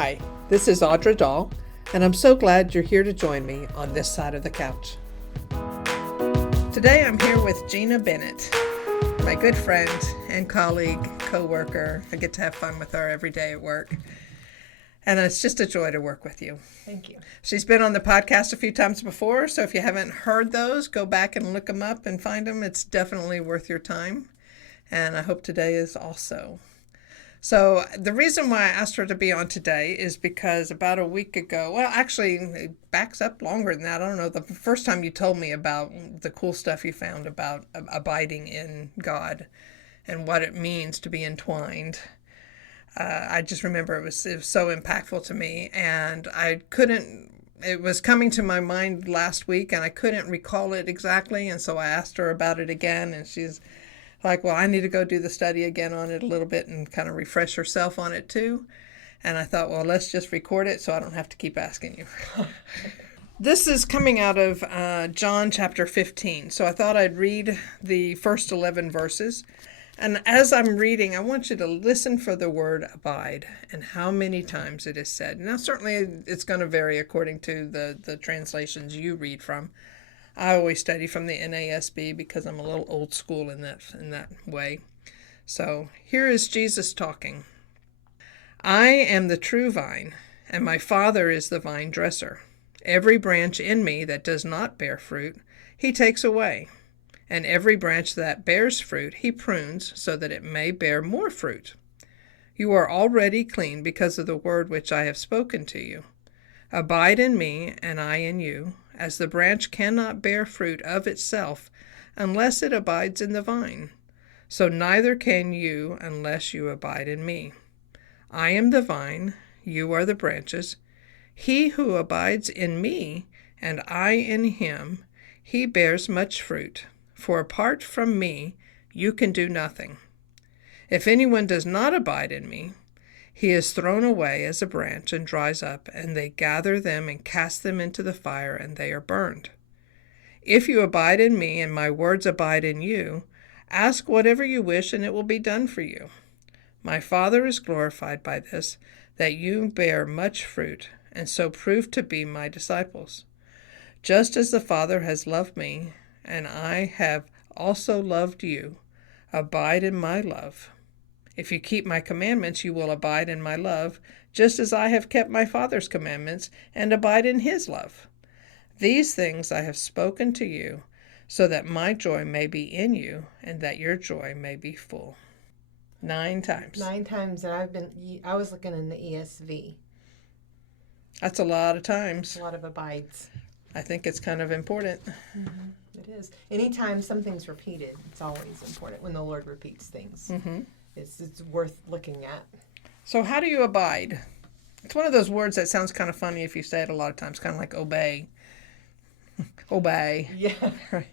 Hi, this is Audra Dahl, and I'm so glad you're here to join me on this side of the couch. Today I'm here with Jena Bennet, my good friend and colleague, co-worker. I get to have fun with her every day at work. And it's just a joy to work with you. Thank you. She's been on the podcast a few times before, so if you haven't heard those, go back and look them up and find them. It's definitely worth your time. And I hope today is also. So the reason why I asked her to be on today is because about a week ago, well, actually, it backs up longer than that. I don't know, the first time you told me about the cool stuff you found about abiding in God and what it means to be entwined. I just remember it was so impactful to me, and it was coming to my mind last week, and I couldn't recall it exactly, and so I asked her about it again, and she's like, well, I need to go do the study again on it a little bit and kind of refresh herself on it too. And I thought, well, let's just record it so I don't have to keep asking you. This is coming out of John chapter 15, so I thought I'd read the first 11 verses. And as I'm reading, I want you to listen for the word abide and how many times it is said. Now, certainly it's going to vary according to the translations you read from. I always study from the NASB because I'm a little old school in that way. So here is Jesus talking. I am the true vine, and my Father is the vine dresser. Every branch in me that does not bear fruit, he takes away. And every branch that bears fruit, he prunes so that it may bear more fruit. You are already clean because of the word which I have spoken to you. Abide in me, and I in you, as the branch cannot bear fruit of itself unless it abides in the vine. So neither can you unless you abide in me. I am the vine, you are the branches. He who abides in me, and I in him, he bears much fruit. For apart from me, you can do nothing. If anyone does not abide in me, he is thrown away as a branch and dries up, and they gather them and cast them into the fire, and they are burned. If you abide in me, and my words abide in you, ask whatever you wish, and it will be done for you. My Father is glorified by this, that you bear much fruit, and so prove to be my disciples. Just as the Father has loved me, and I have also loved you, abide in my love. If you keep my commandments, you will abide in my love, just as I have kept my Father's commandments and abide in his love. These things I have spoken to you, so that my joy may be in you, and that your joy may be full. 9 times. 9 times, and I was looking in the ESV. That's a lot of times. A lot of abides. I think it's kind of important. Mm-hmm. It is. Anytime something's repeated, it's always important when the Lord repeats things. Mm-hmm. It's worth looking at. So how do you abide? It's one of those words that sounds kind of funny if you say it a lot of times, kind of like obey. Obey. Yeah. Right.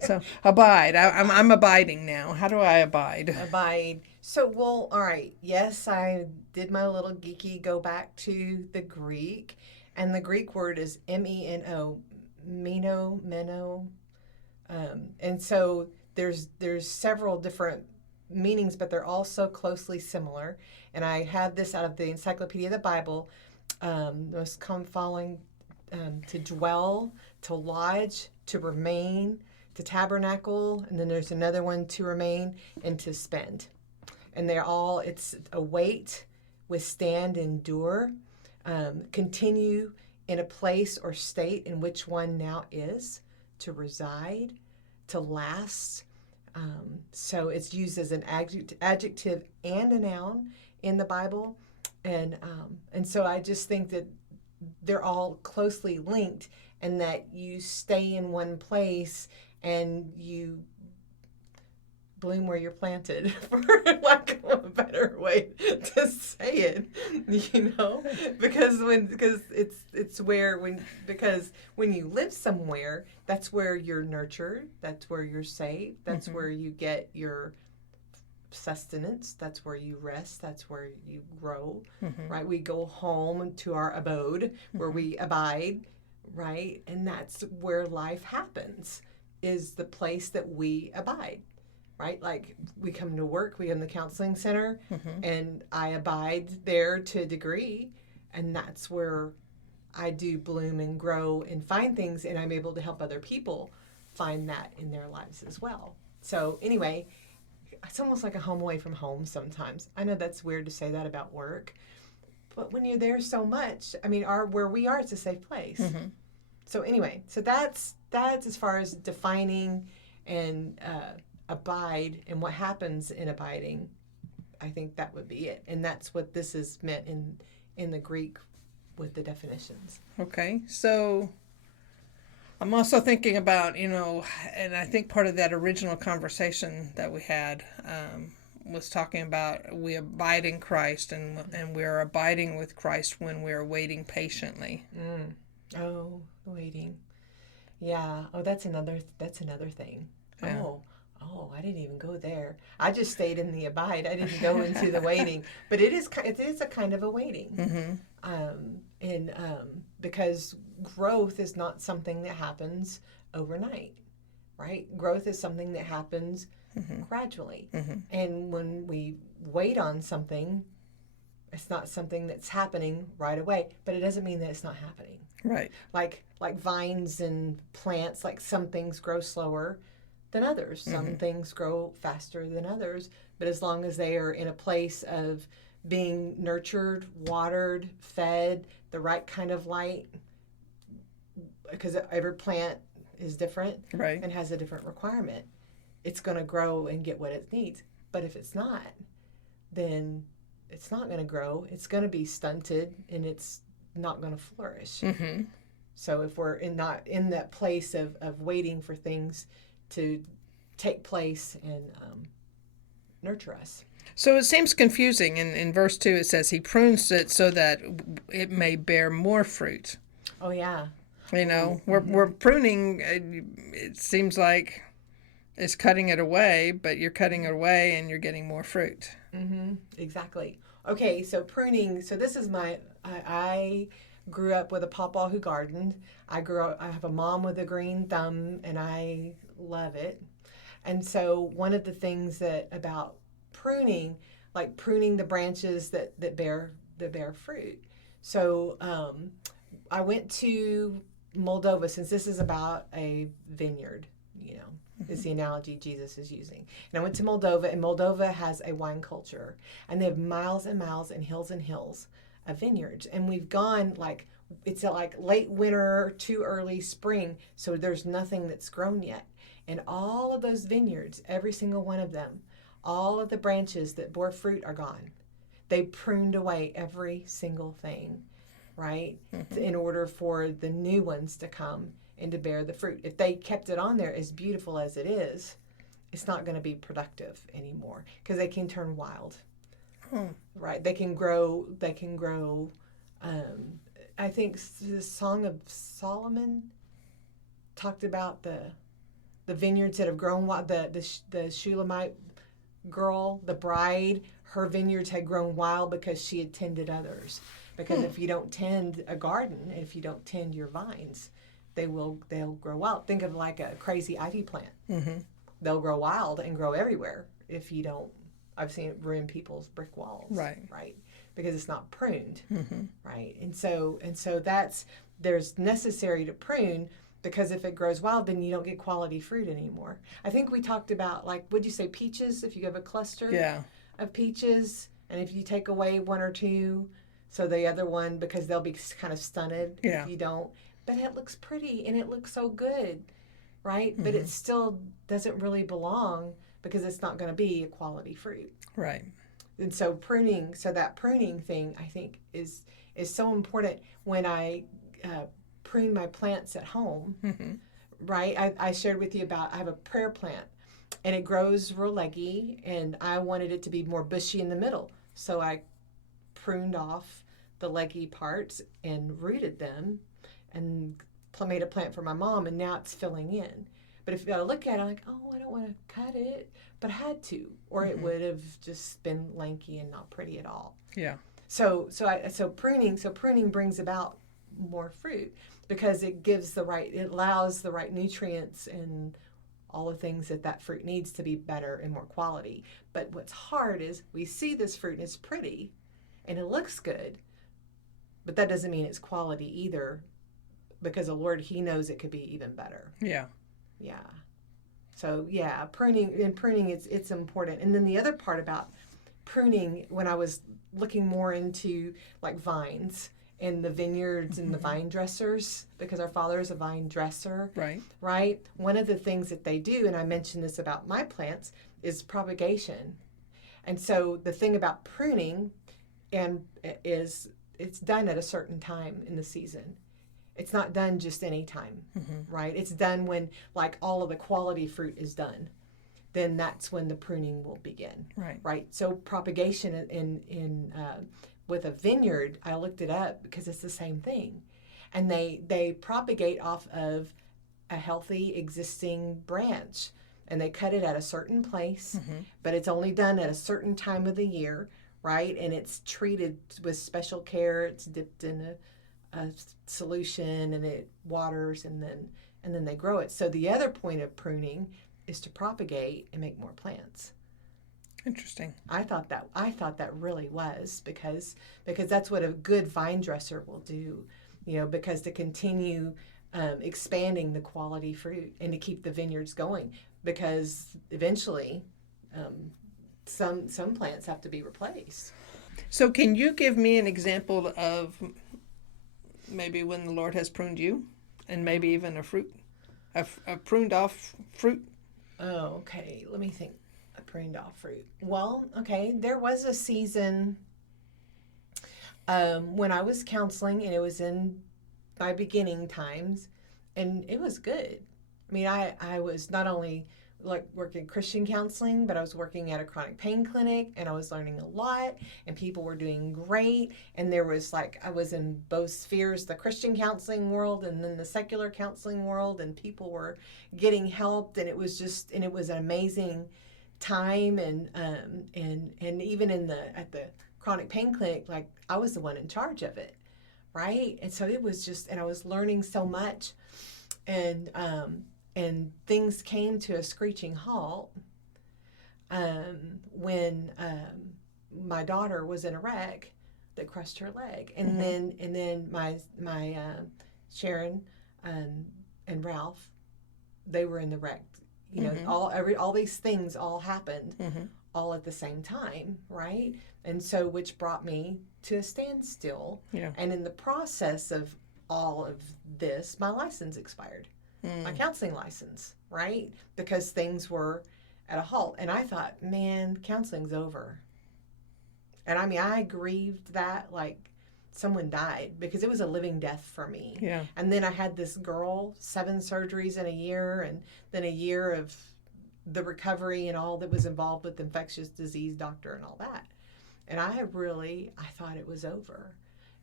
So abide. I'm abiding now. How do I abide? Abide. So, well, all right. Yes, I did my little geeky go back to the Greek. And the Greek word is meno, meno. And so there's several different meanings, but they're all so closely similar. And I have this out of the Encyclopedia of the Bible. Most common following: to dwell, to lodge, to remain, to tabernacle, and then there's another one, to remain, and to spend. And they're all, it's await, withstand, endure, continue in a place or state in which one now is, to reside, to last. So it's used as an adjective and a noun in the Bible. And so I just think that they're all closely linked, and that you stay in one place and you bloom where you're planted, for lack of a better way to say it, because when you live somewhere, that's where you're nurtured, that's where you're safe, that's where you get your sustenance, that's where you rest, that's where you grow, right? We go home to our abode where we abide, right? And that's where life happens, is the place that we abide. Right? Like, we come to work, we go in the counseling center, and I abide there to a degree. And that's where I do bloom and grow and find things, and I'm able to help other people find that in their lives as well. So anyway, it's almost like a home away from home sometimes. I know that's weird to say that about work, but when you're there so much, I mean, where we are, it's a safe place. Mm-hmm. So anyway, so that's as far as defining and abide and what happens in abiding. I think that would be it, and that's what this is meant in the Greek with the definitions. Okay, so I'm also thinking about, and I think part of that original conversation that we had was talking about we abide in Christ, and we're abiding with Christ when we're waiting patiently. Oh, waiting. Yeah. Oh, that's another thing. Yeah. Oh, I didn't even go there. I just stayed in the abide. I didn't go into the waiting, but it is a kind of a waiting. Mm-hmm. Because growth is not something that happens overnight, right? Growth is something that happens gradually. Mm-hmm. And when we wait on something, it's not something that's happening right away, but it doesn't mean that it's not happening. Right. Like vines and plants, like some things grow slower than others. Some things grow faster than others, but as long as they are in a place of being nurtured, watered, fed, the right kind of light, because every plant is different, right, and has a different requirement, it's going to grow and get what it needs. But if it's not, then it's not going to grow. It's going to be stunted, and it's not going to flourish. Mm-hmm. So if we're not in that place of waiting for things to take place and nurture us. So it seems confusing. In verse 2 it says he prunes it so that it may bear more fruit. Oh, yeah. We're pruning, it seems like it's cutting it away, but you're cutting it away and you're getting more fruit. Mm-hmm. Exactly. Okay, so pruning. So this is I grew up with a pawpaw who gardened. I have a mom with a green thumb, and I love it. And so one of the things about pruning, like pruning the branches that bear fruit. So I went to Moldova, since this is about a vineyard, is the analogy Jesus is using. And I went to Moldova, and Moldova has a wine culture, and they have miles and miles and hills of vineyards. And we've gone it's like late winter to early spring, so there's nothing that's grown yet. And all of those vineyards, every single one of them, all of the branches that bore fruit are gone. They pruned away every single thing, right? In order for the new ones to come and to bear the fruit. If they kept it on there, as beautiful as it is, it's not going to be productive anymore, because they can turn wild. Right? They can grow. I think the Song of Solomon talked about the vineyards that have grown wild. The Shulamite girl, the bride, her vineyards had grown wild because she had tended others. Because if you don't tend a garden, if you don't tend your vines, they'll grow wild. Think of like a crazy ivy plant. Mm-hmm. They'll grow wild and grow everywhere if you don't. I've seen it ruin people's brick walls. Right. Because it's not pruned. Mm-hmm. Right. And so there's necessary to prune, because if it grows wild, then you don't get quality fruit anymore. I think we talked about, would you say peaches? If you have a cluster of peaches, and if you take away one or two, so the other one, because they'll be kind of stunted if you don't. But it looks pretty and it looks so good, right? Mm-hmm. But it still doesn't really belong, because it's not going to be a quality fruit. Right. And so that pruning thing, I think, is so important when I prune my plants at home, right? I shared with you about, I have a prayer plant, and it grows real leggy, and I wanted it to be more bushy in the middle. So I pruned off the leggy parts and rooted them and made a plant for my mom, and now it's filling in. But if you look at it, I'm like, oh, I don't want to cut it, but I had to, or it would have just been lanky and not pretty at all. Yeah. So pruning brings about more fruit, because it allows the right nutrients and all the things that fruit needs to be better and more quality. But what's hard is we see this fruit and it's pretty and it looks good, But that doesn't mean it's quality either, because the Lord, He knows it could be even better. Yeah. Yeah. So yeah, pruning it's important. And then the other part about pruning, when I was looking more into like vines and the vineyards and the vine dressers, because our Father is a vine dresser, right? One of the things that they do, and I mentioned this about my plants, is propagation. And so the thing about pruning and is it's done at a certain time in the season. It's not done just any time, right? It's done when like all of the quality fruit is done. Then that's when the pruning will begin, right? So propagation in with a vineyard, I looked it up because it's the same thing, and they propagate off of a healthy existing branch, and they cut it at a certain place, but it's only done at a certain time of the year, right? And it's treated with special care. It's dipped in a solution, and it waters, and then they grow it. So the other point of pruning is to propagate and make more plants. Interesting. I thought that really was because that's what a good vine dresser will do, because to continue expanding the quality fruit and to keep the vineyards going, because eventually some plants have to be replaced. So can you give me an example of maybe when the Lord has pruned you, and maybe even a pruned off fruit? Oh, okay. Let me think. A pruned off fruit. Well, okay. There was a season when I was counseling, and it was in my beginning times, and it was good. I mean, I was not only like working Christian counseling, but I was working at a chronic pain clinic, and I was learning a lot, and people were doing great. And there was I was in both spheres, the Christian counseling world and then the secular counseling world, and people were getting helped, and it was an amazing time. And even at the chronic pain clinic, like I was the one in charge of it, right? And so it was and I was learning so much, and things came to a screeching halt when my daughter was in a wreck that crushed her leg, and then my Sharon and Ralph, they were in the wreck. All these things all happened all at the same time, right? And so which brought me to a standstill. Yeah. And in the process of all of this, my license expired. My counseling license, right? Because things were at a halt. And I thought, man, counseling's over. And I mean, I grieved that like someone died, because it was a living death for me. Yeah. And then I had this girl, 7 surgeries in a year, and then a year of the recovery and all that was involved with infectious disease doctor and all that. And I thought it was over.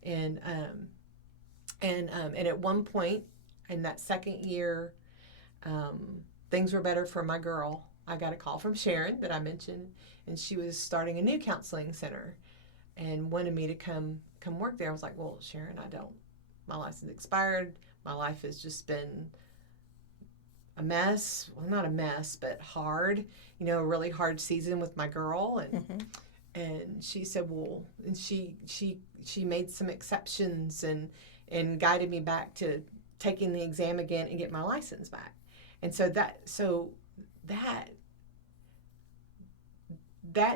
And at one point, in that second year, things were better for my girl. I got a call from Sharon that I mentioned, and she was starting a new counseling center and wanted me to come work there. I was like, well, Sharon, my license expired. My life has just been a mess. Well, not a mess, but hard, a really hard season with my girl. And she said, well, and she made some exceptions and guided me back to taking the exam again and get my license back. And so that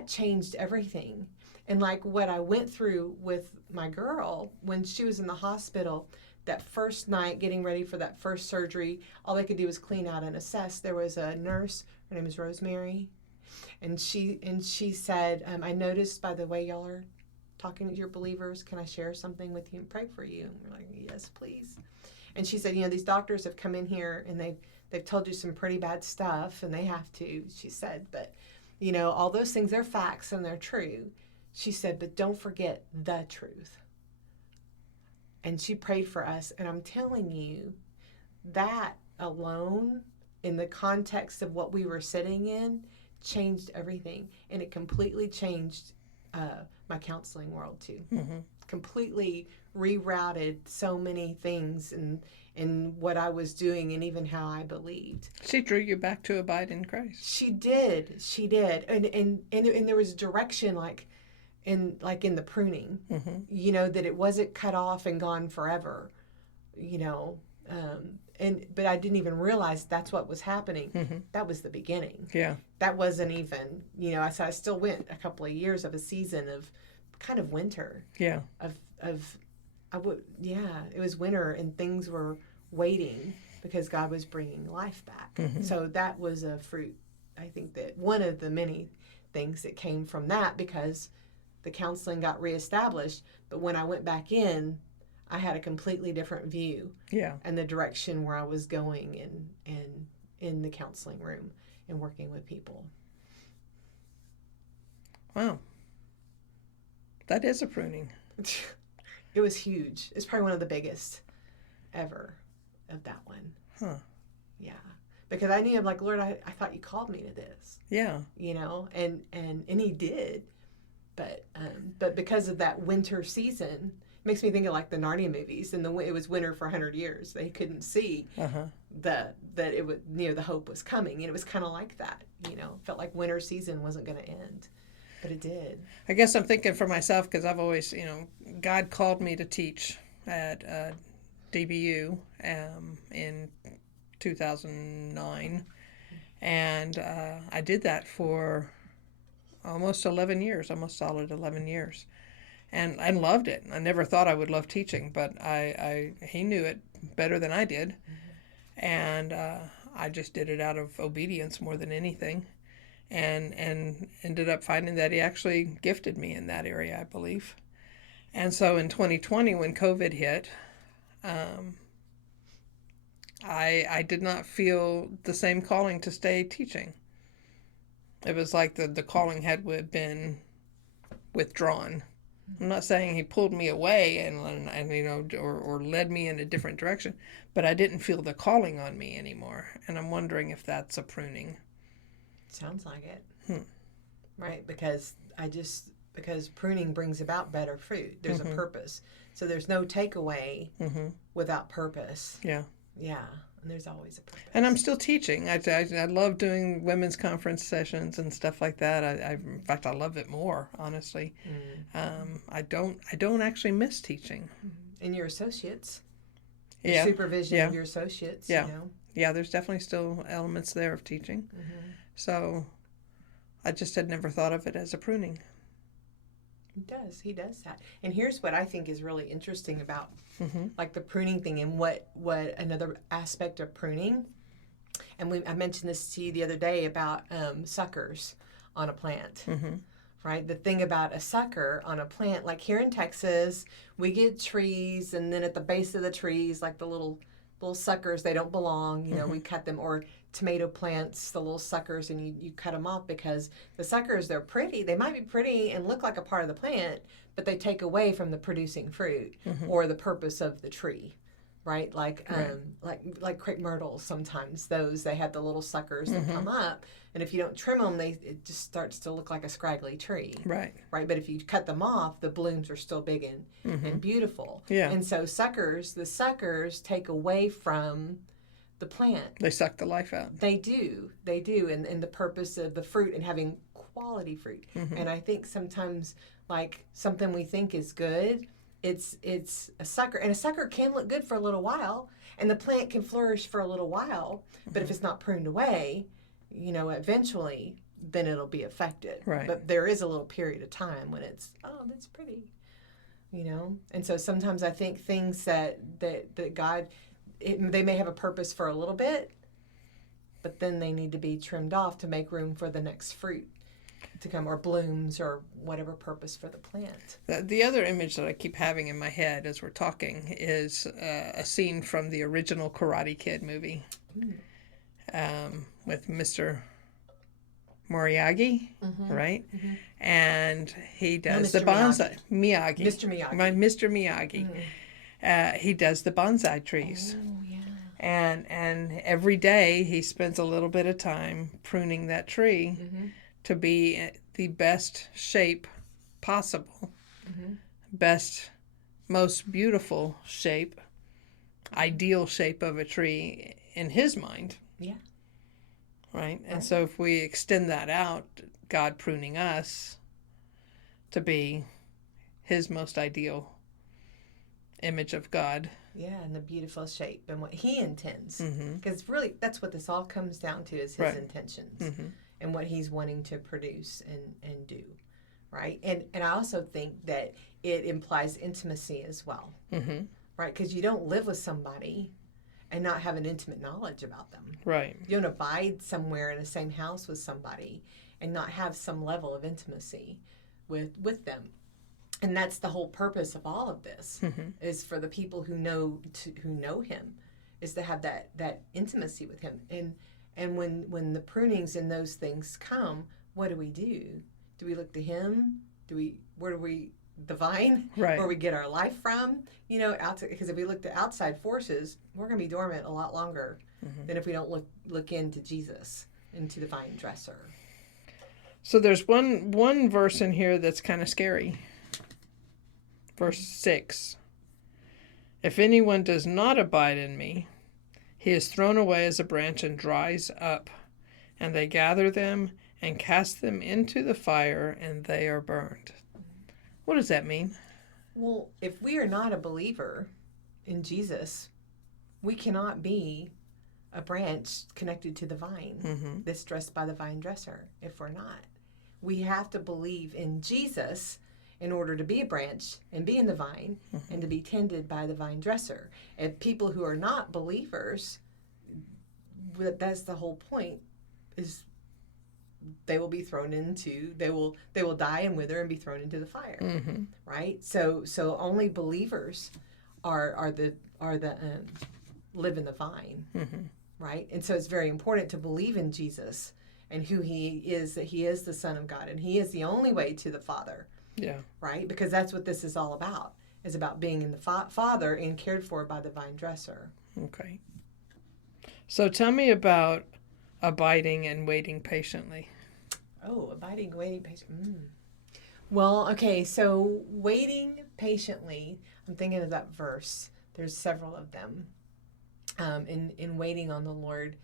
changed everything. And like what I went through with my girl when she was in the hospital, that first night getting ready for that first surgery, all they could do was clean out and assess. There was a nurse, her name is Rosemary, and she said, I noticed by the way y'all are talking to your believers, can I share something with you and pray for you? And we're like, yes, please. And she said, these doctors have come in here and they've told you some pretty bad stuff, and they have to, she said, but all those things are facts and they're true. She said, but don't forget the truth. And she prayed for us, and I'm telling you, that alone, in the context of what we were sitting in, changed everything. And it completely changed my counseling world too. Completely rerouted so many things in what I was doing, and even how I believed. She drew you back to abide in Christ. She did. And there was direction, like in the pruning, Mm-hmm. that it wasn't cut off and gone forever, you know, but I didn't even realize that's what was happening. Mm-hmm. That was the beginning. Yeah. That wasn't even, I still went a couple of years of a season of kind of winter. Yeah. It was winter and things were waiting because God was bringing life back. Mm-hmm. So that was a fruit. I think that one of the many things that came from that, because the counseling got reestablished, but when I went back in, I had a completely different view. Yeah. And the direction where I was going in the counseling room and working with people. Wow. That is a pruning. It was huge. It's probably one of the biggest ever of that one. Huh. Yeah. Because I knew, I'm like, Lord, I thought you called me to this. Yeah. And he did. But because of that winter season, it makes me think of like the Narnia movies, and it was winter for 100 years. They couldn't see that it would, the hope was coming, and it was kind of like that. Felt like winter season wasn't going to end, but it did. I guess I'm thinking for myself, because I've always, God called me to teach at DBU in 2009, and I did that for almost 11 years, almost solid 11 years. And I loved it. I never thought I would love teaching, but he knew it better than I did. Mm-hmm. And I just did it out of obedience more than anything. And ended up finding that he actually gifted me in that area, I believe. And so in 2020, when COVID hit, I did not feel the same calling to stay teaching. It was like the calling had been withdrawn. I'm not saying he pulled me away and or led me in a different direction, but I didn't feel the calling on me anymore. And I'm wondering if that's a pruning. Sounds like it. Right, because pruning brings about better fruit. There's a purpose. So there's no takeaway without purpose. Yeah. Yeah. And there's always a purpose. And I'm still teaching. I love doing women's conference sessions and stuff like that. In fact, I love it more, honestly. I don't actually miss teaching. And your associates. Your supervision of your associates. Yeah. Yeah, there's definitely still elements there of teaching. So I just had never thought of it as a pruning. He does that. And here's what I think is really interesting about like the pruning thing, and what another aspect of pruning. And I mentioned this to you the other day about suckers on a plant. Right? The thing about a sucker on a plant, like here in Texas, we get trees, and then at the base of the trees, like the little suckers, they don't belong. We cut them, or tomato plants, the little suckers, and you cut them off, because the suckers, they're pretty. They might be pretty and look like a part of the plant, but they take away from the producing fruit or the purpose of the tree, right? Like crepe myrtles, sometimes they have the little suckers that come up, and if you don't trim them, it just starts to look like a scraggly tree. Right. But if you cut them off, the blooms are still big and beautiful. Yeah. And so the suckers take away from the plant. They suck the life out. They do. And the purpose of the fruit and having quality fruit. And I think sometimes, like, something we think is good, it's a sucker. And a sucker can look good for a little while, and the plant can flourish for a little while, but if it's not pruned away, eventually, then it'll be affected. Right. But there is a little period of time when that's pretty, And so sometimes I think things that God, they may have a purpose for a little bit, but then they need to be trimmed off to make room for the next fruit to come, or blooms, or whatever purpose for the plant. The other image that I keep having in my head as we're talking is a scene from the original Karate Kid movie with Mr. Miyagi, right? And he does the bonsai. Miyagi. Mr. Miyagi. Mr. Miyagi. He does the bonsai trees. Oh, yeah. And every day he spends a little bit of time pruning that tree to be the best shape possible, best, most beautiful shape, ideal shape of a tree in his mind. Yeah. Right? And so if we extend that out, God pruning us to be his most ideal image of God. Yeah, and the beautiful shape and what he intends. Mm-hmm. Because really, that's what this all comes down to is his Right. intentions Mm-hmm. and what he's wanting to produce and do. Right? And I also think that it implies intimacy as well. Mm-hmm. Right? Because you don't live with somebody and not have an intimate knowledge about them. Right. You don't abide somewhere in the same house with somebody and not have some level of intimacy with them. And that's the whole purpose of all of this, Mm-hmm. is for the people who know him, is to have that intimacy with him. And when the prunings and those things come, what do? Do we look to him? Where do we the vine, Right. where we get our life from? Outside, because if we look to outside forces, we're going to be dormant a lot longer Mm-hmm. than if we don't look into Jesus, into the vine dresser. So there's one verse in here that's kind of scary. Verse 6. If anyone does not abide in me, he is thrown away as a branch and dries up, and they gather them and cast them into the fire, and they are burned. What does that mean? Well, if we are not a believer in Jesus, we cannot be a branch connected to the vine Mm-hmm. that's dressed by the vine dresser if we're not. We have to believe in Jesus in order to be a branch and be in the vine and to be tended by the vine dresser. And people who are not believers, that's the whole point, is they will be thrown into, they will die and wither and be thrown into the fire. Mm-hmm. Right? So only believers are the live in the vine. Mm-hmm. Right? And so it's very important to believe in Jesus and who he is, that he is the Son of God and he is the only way to the Father. Yeah. Right? Because that's what this is all about. Is about being in the Father and cared for by the vine dresser. Okay. So tell me about abiding and waiting patiently. Oh, abiding, waiting, patient. Well, okay, so waiting patiently, I'm thinking of that verse. There's several of them in waiting on the Lord,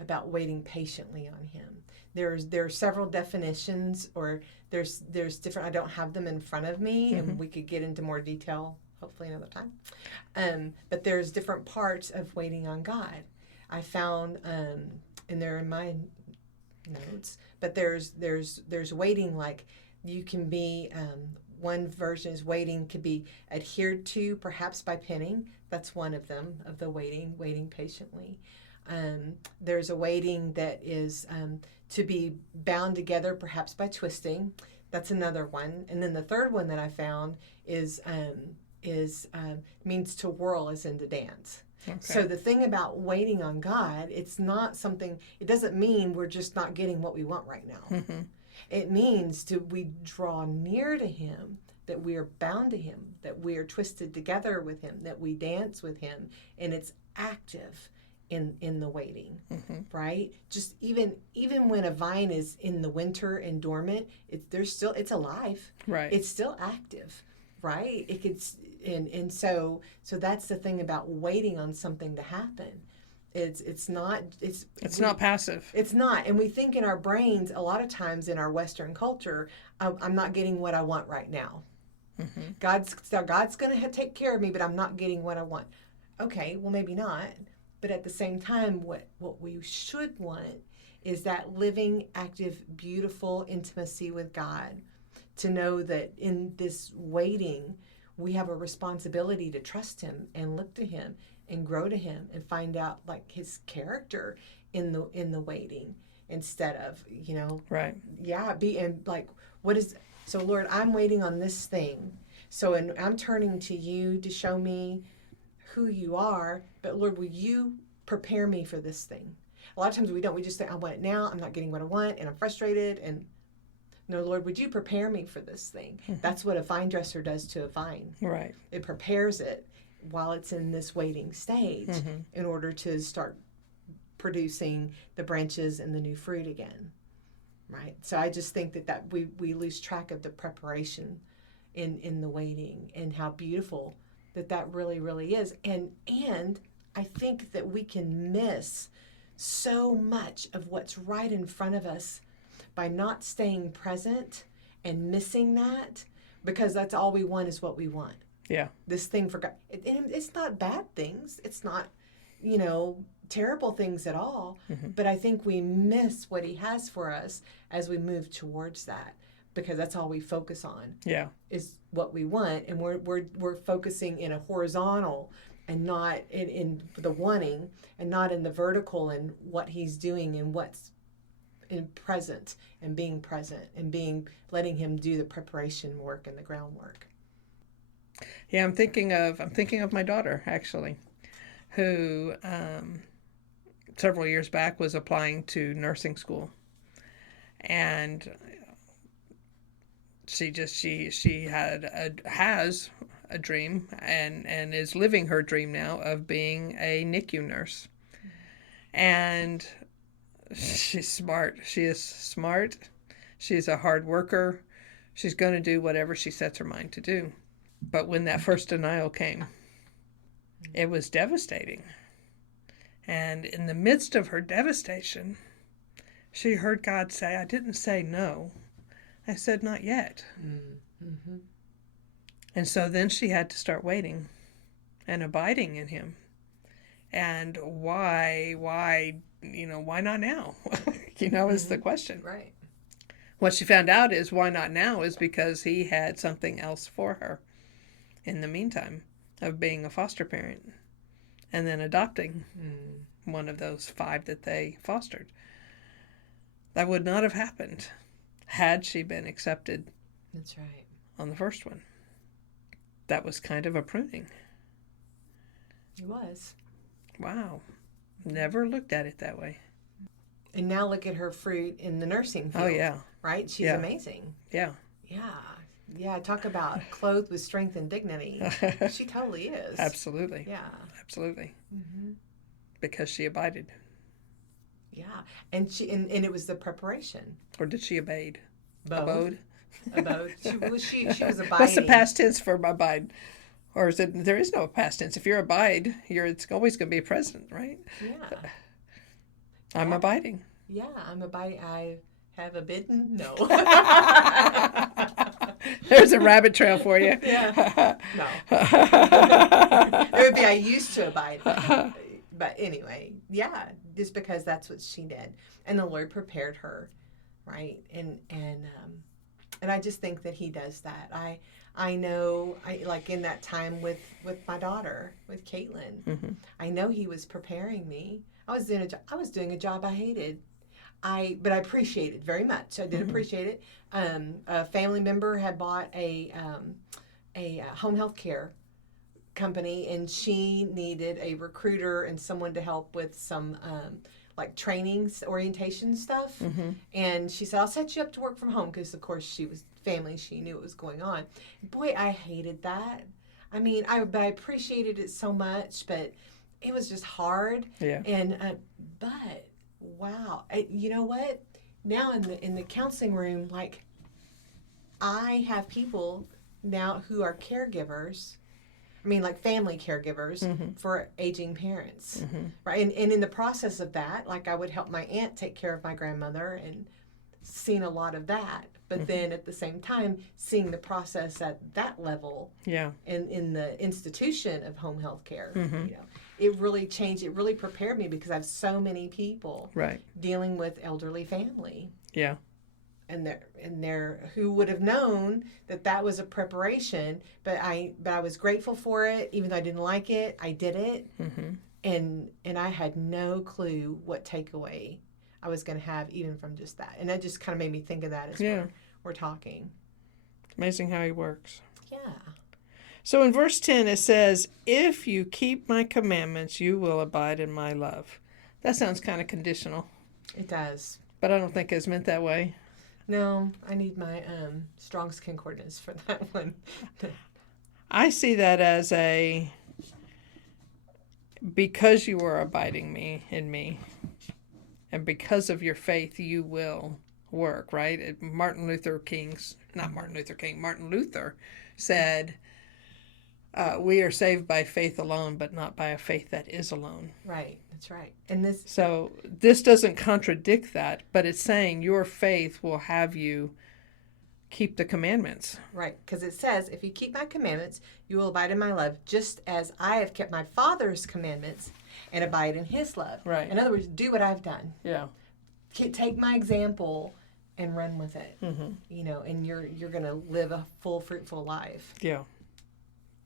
about waiting patiently on him. There are several definitions, or there's different, I don't have them in front of me, Mm-hmm. and we could get into more detail hopefully another time. But there's different parts of waiting on God. I found, and they're in my notes, but there's waiting, like you can be, one version is waiting could be adhered to perhaps by pinning. That's one of them, of the waiting patiently. There's a waiting that is to be bound together perhaps by twisting. That's another one. And then the third one that I found is means to whirl, as in to dance. Okay. So the thing about waiting on God, it's not something, it doesn't mean we're just not getting what we want right now. Mm-hmm. It means we draw near to him, that we are bound to him, that we are twisted together with him, that we dance with him, and it's active in the waiting, Mm-hmm. right? Just even when a vine is in the winter and dormant, it's alive. Right. It's still active, right? It could, and so that's the thing about waiting on something to happen. It's not passive. It's not. And we think in our brains, a lot of times in our Western culture, I'm not getting what I want right now. Mm-hmm. God's going to take care of me, but I'm not getting what I want. Okay, well, maybe not. But at the same time, what we should want is that living, active, beautiful intimacy with God, to know that in this waiting, we have a responsibility to trust him and look to him and grow to him and find out like his character in the waiting, instead of, Right. so Lord, I'm waiting on this thing. So, and I'm turning to you to show me who you are, but Lord, will you prepare me for this thing? A lot of times we don't, we just say, I want it now, I'm not getting what I want, and I'm frustrated, and no, Lord, would you prepare me for this thing? Mm-hmm. That's what a vine dresser does to a vine. Right. It prepares it while it's in this waiting stage, Mm-hmm. in order to start producing the branches and the new fruit again. Right? So I just think that we lose track of the preparation in the waiting, and how beautiful that really, really is. And I think that we can miss so much of what's right in front of us by not staying present and missing that, because that's all we want is what we want. Yeah. This thing for God. It's not bad things. It's not, terrible things at all. Mm-hmm. But I think we miss what he has for us as we move towards that, because that's all we focus on. Yeah. Is what we want, and we're focusing in a horizontal and not in the wanting, and not in the vertical and what he's doing and what's in present and being present and letting him do the preparation work and the groundwork. Yeah, I'm thinking of my daughter, actually, who several years back was applying to nursing school, and she has a dream and is living her dream now of being a NICU nurse. And she's smart. She is smart. She's a hard worker. She's going to do whatever she sets her mind to do. But when that first denial came, it was devastating. And in the midst of her devastation, she heard God say, I didn't say no. I said, not yet. Mm-hmm. And so then she had to start waiting and abiding in him. And why not now? Is the question. Right. What she found out is why not now is because he had something else for her in the meantime of being a foster parent and then adopting one of those 5 that they fostered. That would not have happened had she been accepted. That's right. On the first one. That was kind of a pruning. It was. Wow. Never looked at it that way. And now look at her fruit in the nursing field. Oh, yeah. Right? She's amazing. Yeah. Yeah. Yeah, talk about clothed with strength and dignity. She totally is. Absolutely. Yeah. Absolutely. Mm-hmm. Because she abided. Yeah. And it was the preparation. Or did she abide? Abode. She was abiding. What's the past tense for abide? Or is it, there is no past tense. If you're abide, it's always going to be present, right? Yeah. I'm abiding. Yeah, I'm abiding. I have abidden? No. There's a rabbit trail for you. Yeah. No. It would be I used to abide. But anyway, yeah, just because that's what she did. And the Lord prepared her, right? And I just think that he does that. I know, like in that time with my daughter, with Caitlin, mm-hmm. I know he was preparing me. I was doing a job I hated. But I appreciated very much. I did mm-hmm. appreciate it. A family member had bought a home health care company, and she needed a recruiter and someone to help with some like trainings, orientation stuff. Mm-hmm. And she said, I'll set you up to work from home, because of course she was family. She knew what was going on. Boy, I hated that. I mean, I appreciated it so much, but it was just hard. Yeah. And but wow, you know what? Now in the counseling room, like, I have people now who are caregivers. I mean, like family caregivers mm-hmm. for aging parents, mm-hmm. right? And in the process of that, like, I would help my aunt take care of my grandmother, and seen a lot of that. But mm-hmm. then at the same time, seeing the process at that level, yeah, in the institution of home health care, mm-hmm. It really changed. It really prepared me, because I have so many people right dealing with elderly family. Yeah. And they're who would have known that was a preparation, but I was grateful for it, even though I didn't like it. I did it, mm-hmm. and I had no clue what takeaway I was going to have, even from just that. And that just kind of made me think of that as we're talking. Amazing how he works. Yeah. So in verse 10 it says, if you keep my commandments, you will abide in my love. That sounds kind of conditional. It does. But I don't think it's meant that way. No, I need my Strong's Concordance for that one. I see that as because you are abiding in me, and because of your faith, you will work, right? Martin Luther said, we are saved by faith alone, but not by a faith that is alone. Right, that's right. And this doesn't contradict that, but it's saying your faith will have you keep the commandments. Right, because it says, if you keep my commandments, you will abide in my love, just as I have kept my Father's commandments and abide in his love. Right. In other words, do what I've done. Yeah. Take my example and run with it. Mm-hmm. You know, and you're going to live a full, fruitful life. Yeah.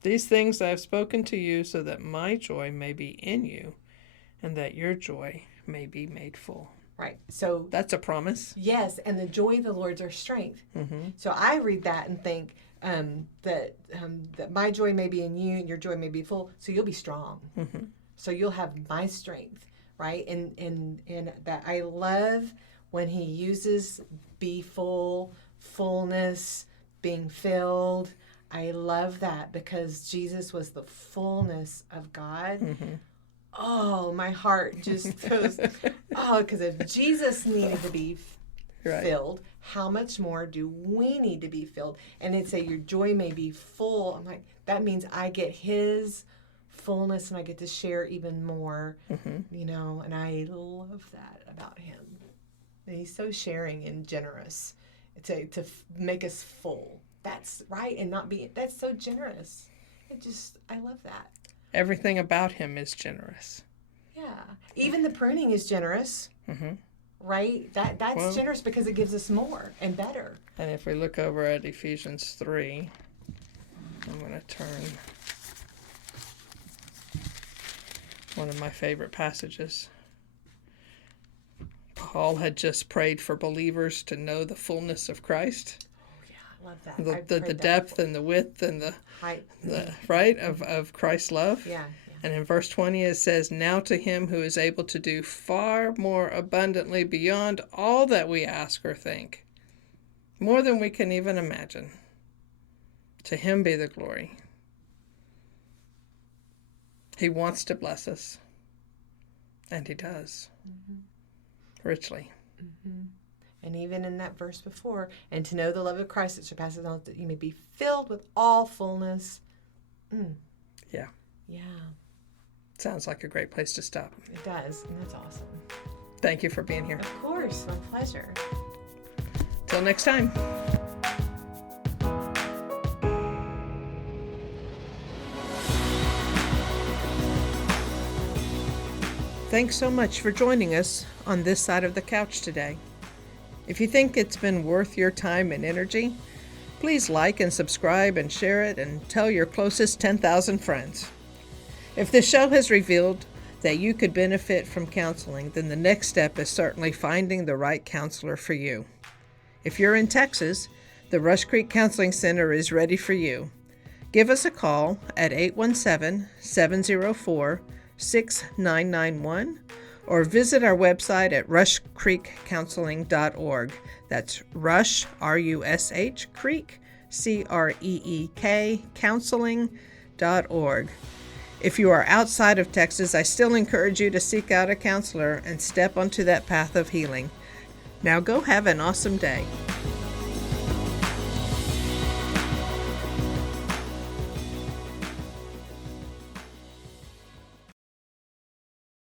These things I have spoken to you so that my joy may be in you and that your joy may be made full. Right. So that's a promise. Yes, and the joy of the Lord is our strength. Mm-hmm. So I read that and think that my joy may be in you and your joy may be full. So you'll be strong. Mm-hmm. So you'll have my strength, right? And that I love when he uses be full, fullness, being filled. I love that because Jesus was the fullness of God. Mm-hmm. Oh, my heart just goes, because if Jesus needed to be filled, how much more do we need to be filled? And it'd say your joy may be full. I'm like, that means I get his fullness and I get to share even more, you know, and I love that about him. And he's so sharing and generous to make us full. That's right. And that's so generous. I love that. Everything about him is generous. Yeah. Even the pruning is generous. Mm-hmm. Right? That's generous because it gives us more and better. And if we look over at Ephesians 3, I'm going to turn one of my favorite passages. Paul had just prayed for believers to know the fullness of Christ. Oh, yeah. I love that. The depth and the width and the height, right, of Christ's love. Yeah. And in verse 20 it says, now to him who is able to do far more abundantly beyond all that we ask or think, more than we can even imagine. To him be the glory. He wants to bless us, and he does, richly. Mm-hmm. And even in that verse before, and to know the love of Christ that surpasses all, that you may be filled with all fullness. Yeah. Yeah. Sounds like a great place to stop. It does, and that's awesome. Thank you for being here. Of course, my pleasure. Till next time. Thanks so much for joining us on this side of the couch today. If you think it's been worth your time and energy, please like and subscribe and share it and tell your closest 10,000 friends. If this show has revealed that you could benefit from counseling, then the next step is certainly finding the right counselor for you. If you're in Texas, the Rush Creek Counseling Center is ready for you. Give us a call at 817-704-6991 or visit our website at rushcreekcounseling.org. That's Rush, R-U-S-H, Creek, C-R-E-E-K, counseling.org. If you are outside of Texas, I still encourage you to seek out a counselor and step onto that path of healing. Now go have an awesome day.